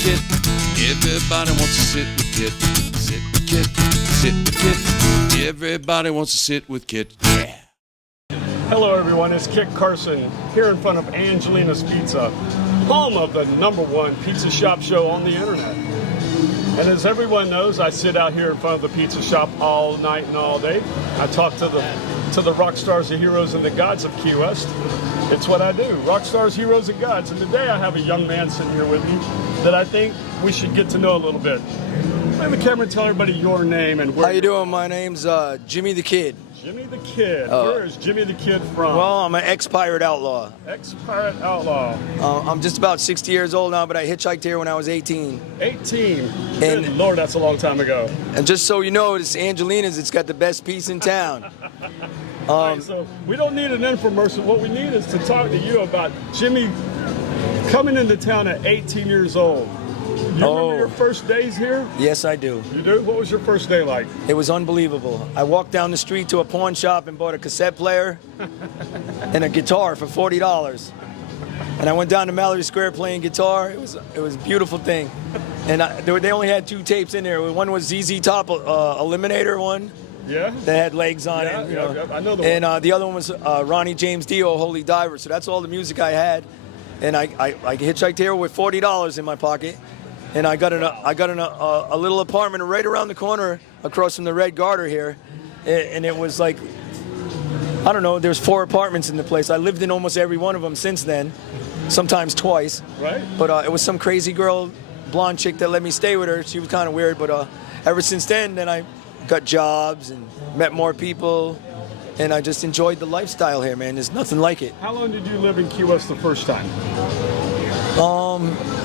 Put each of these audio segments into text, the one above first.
Kit. Everybody wants to sit with Kit. Sit with Kit. Sit with Kit. Everybody wants to sit with Kit. Yeah. Hello everyone, it's Kit Carson here in front of Angelina's Pizza, home of the #1 pizza shop show on the internet. And as everyone knows, I sit out here in front of the pizza shop all night and all day. I talk to the rock stars, the heroes, and the gods of Key West. It's what I do, rock stars, heroes, and gods. And today I have a young man sitting here with me that I think we should get to know a little bit. Let the camera tell everybody your name and where. How you doing? My name's Jimmy the Kid. Jimmy the Kid. Where is Jimmy the Kid from? Well, I'm an ex-pirate outlaw. Ex-pirate outlaw. I'm just about 60 years old now, but I hitchhiked here when I was 18. 18. Good Lord, that's a long time ago. And just so you know, it's Angelina's. It's got the best pizza in town. Right, so we don't need an infomercial. What we need is to talk to you about Jimmy coming into town at 18 years old. You remember your first days here? Yes, I do. You do? What was your first day like? It was unbelievable. I walked down the street to a pawn shop and bought a cassette player and a guitar for $40. And I went down to Mallory Square playing guitar. It was a beautiful thing. And they only had 2 tapes in there. One was ZZ Top Eliminator one. Yeah. That had legs on it. You know. I know the one. And the other one was Ronnie James Dio, Holy Diver. So that's all the music I had. And I hitchhiked here with $40 in my pocket. And I got a little apartment right around the corner across from the Red Garter here. And it was like, I don't know, there's 4 apartments in the place. I lived in almost every one of them since then, sometimes twice. Right. But it was some crazy girl, blonde chick that let me stay with her. She was kind of weird, but ever since then I got jobs and met more people. And I just enjoyed the lifestyle here, man. There's nothing like it. How long did you live in Key West the first time?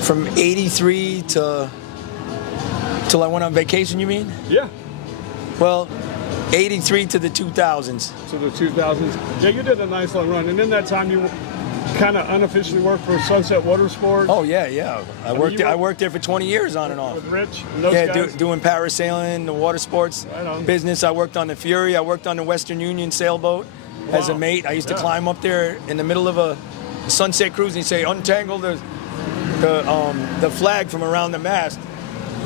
From 83 till I went on vacation, you mean? Yeah. Well, 83 to the 2000s. To the 2000s. Yeah, you did a nice long run. And in that time, you kind of unofficially worked for Sunset Watersports. Oh, yeah. I worked there for 20 years on and off. With Rich and those guys? Doing parasailing, the water sports business. I worked on the Fury. I worked on the Western Union sailboat as a mate. I used to climb up there in the middle of a sunset cruise and say, untangle the flag from around the mast.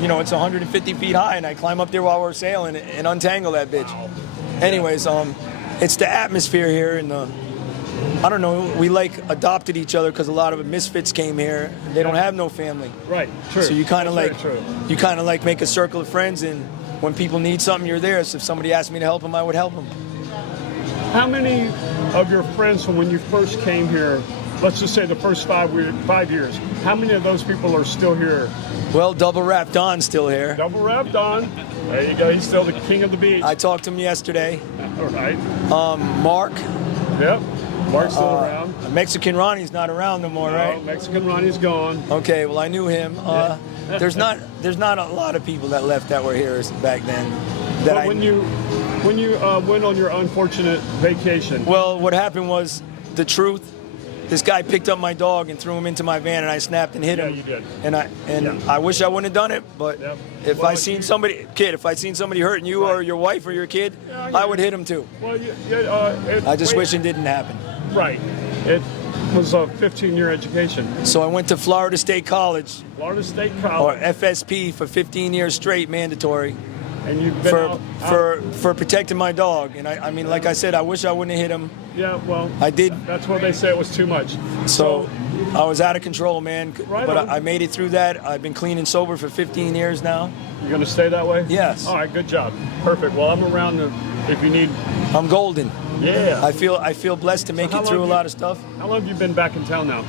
You know, it's 150 feet high, and I climb up there while we're sailing and untangle that bitch. Wow. Anyways, it's the atmosphere here, and I don't know, we like adopted each other because a lot of misfits came here. They don't have no family. Right, true. So you kind of like make a circle of friends, and when people need something, you're there. So if somebody asked me to help them, I would help them. How many of your friends from when you first came here, let's just say the first 5 years, how many of those people are still here? Well, Double Rap Don's still here. Double Rap Don. There you go. He's still the king of the beach. I talked to him yesterday. All right. Mark. Yep. Mark's still around. Mexican Ronnie's not around no more, right? Mexican Ronnie's gone. Okay, well I knew him. There's not a lot of people that left that were here back then. When you went on your unfortunate vacation. Well, what happened was the truth. This guy picked up my dog and threw him into my van, and I snapped and hit him. You did. And I wish I wouldn't have done it, but if I seen somebody hurting you or your wife or your kid, I would hit him too. Well, I just wish it didn't happen. Right. It was a 15-year education. So I went to Florida State College. Florida State College. Or FSP for 15 years straight, mandatory. And you've been for protecting my dog. And I mean, like I said, I wish I wouldn't have hit him. Yeah, well, I did. That's what they say, it was too much. So I was out of control, man. Right but on. I made it through that. I've been clean and sober for 15 years now. You're going to stay that way? Yes. All right, good job. Perfect. Well, I'm around if you need. I'm golden. Yeah. I feel blessed to make it through a lot of stuff. How long have you been back in town now?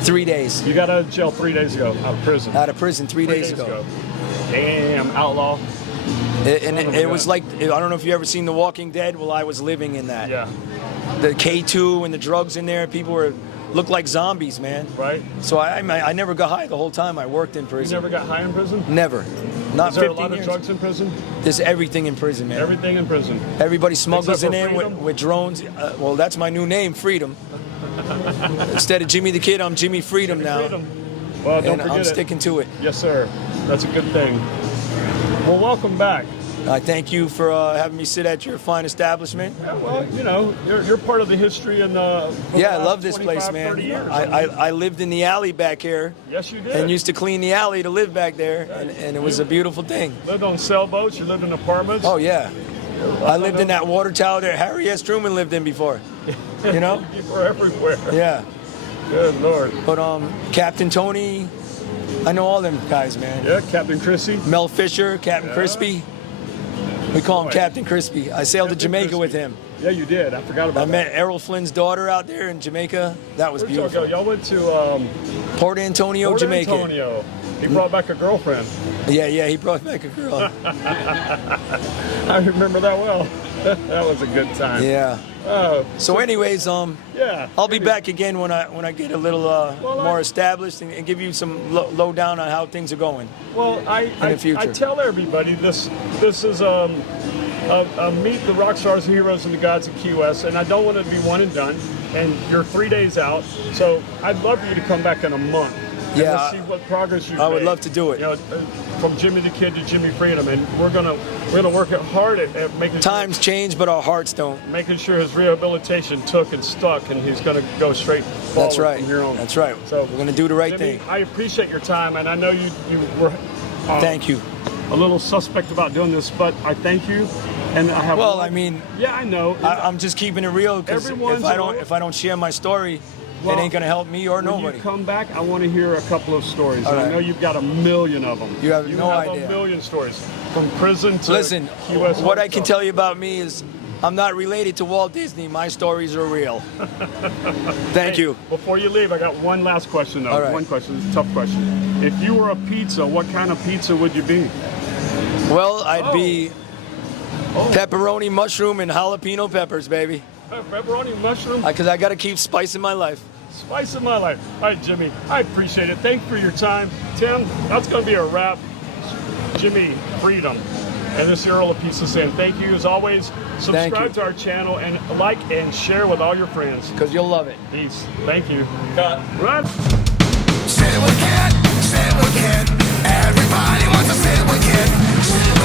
3 days. You got out of jail 3 days ago, out of prison. Out of prison 3 days ago. Damn, outlaw. It was like, I don't know if you ever seen The Walking Dead. Well, I was living in that. Yeah. The K2 and the drugs in there, people looked like zombies, man. Right. So I never got high the whole time I worked in prison. You never got high in prison? Never. Not Is there 15 a lot of years. drugs in prison? There's everything in prison, man. Everything in prison. Everybody smuggles Except in for there with drones. Well, that's my new name, Freedom. Instead of Jimmy the Kid, I'm Jimmy Freedom now. Freedom. Well, don't and forget I'm sticking to it. Yes, sir. That's a good thing. Well, welcome back. I thank you for having me sit at your fine establishment. Yeah, well, you know, you're part of the history and yeah, I love this place, man. I lived in the alley back here. Yes, you did. And used to clean the alley to live back there, and it was a beautiful thing. Lived on sailboats. You lived in apartments. Oh yeah, I lived in that water tower that Harry S. Truman lived in before. You know? You were everywhere. Yeah. Good Lord. But Captain Tony, I know all them guys, man. Yeah, Captain Chrissy. Mel Fisher, Captain Crispy. We call him Captain Crispy. I sailed to Jamaica with him. Yeah, you did. I forgot about I that. met Errol Flynn's daughter out there in Jamaica. That was Where'd beautiful. y'all went to Port Antonio, Jamaica. Antonio. He brought back a girlfriend. Yeah, he brought back a girl. I remember that well. That was a good time. Yeah. So anyways, yeah, I'll be back again when I get a little more established and give you some lowdown on how things are going. Well, in the future. I tell everybody this is meet the rock stars, heroes, and the gods of Key West, and I don't want it to be one and done. And you're 3 days out, so I'd love for you to come back in a month. And Yeah, see what progress you've made. I would love to do it. You know, from Jimmy the Kid to Jimmy Freedom, and we're gonna work it hard at making Times change, but our hearts don't. making sure his rehabilitation took and stuck, and he's gonna go straight forward That's right. from here on. That's right. So we're gonna do the right Jimmy, thing. I appreciate your time, and I know you were Thank you. a little suspect about doing this, but I thank you, and I have. Well, I mean, yeah, I know. I'm just keeping it real because if I don't share my story, it ain't gonna help me or when nobody. you come back, I want to hear a couple of stories. All And I right. know you've got a million of them. You have no idea. a million stories from prison to Listen, Key West. what I can tell you about me is I'm not related to Walt Disney. My stories are real. Thank you. Before you leave, I got one last question, though. All right. One question. It's a tough question. If you were a pizza, what kind of pizza would you be? Well, I'd be pepperoni, mushroom, and jalapeno peppers, baby. Pepperoni, mushroom, Because I got to keep spice in my life. spice of my life. All right, Jimmy, I appreciate it. Thank you for your time. Tim, that's going to be a wrap. Jimmy Freedom. And this is Earl of Pizza saying thank you. As always, subscribe to our channel and like and share with all your friends. Because you'll love it. Peace. Thank you. Cut. Run. Sit with Kit, everybody wants to sit with Kit.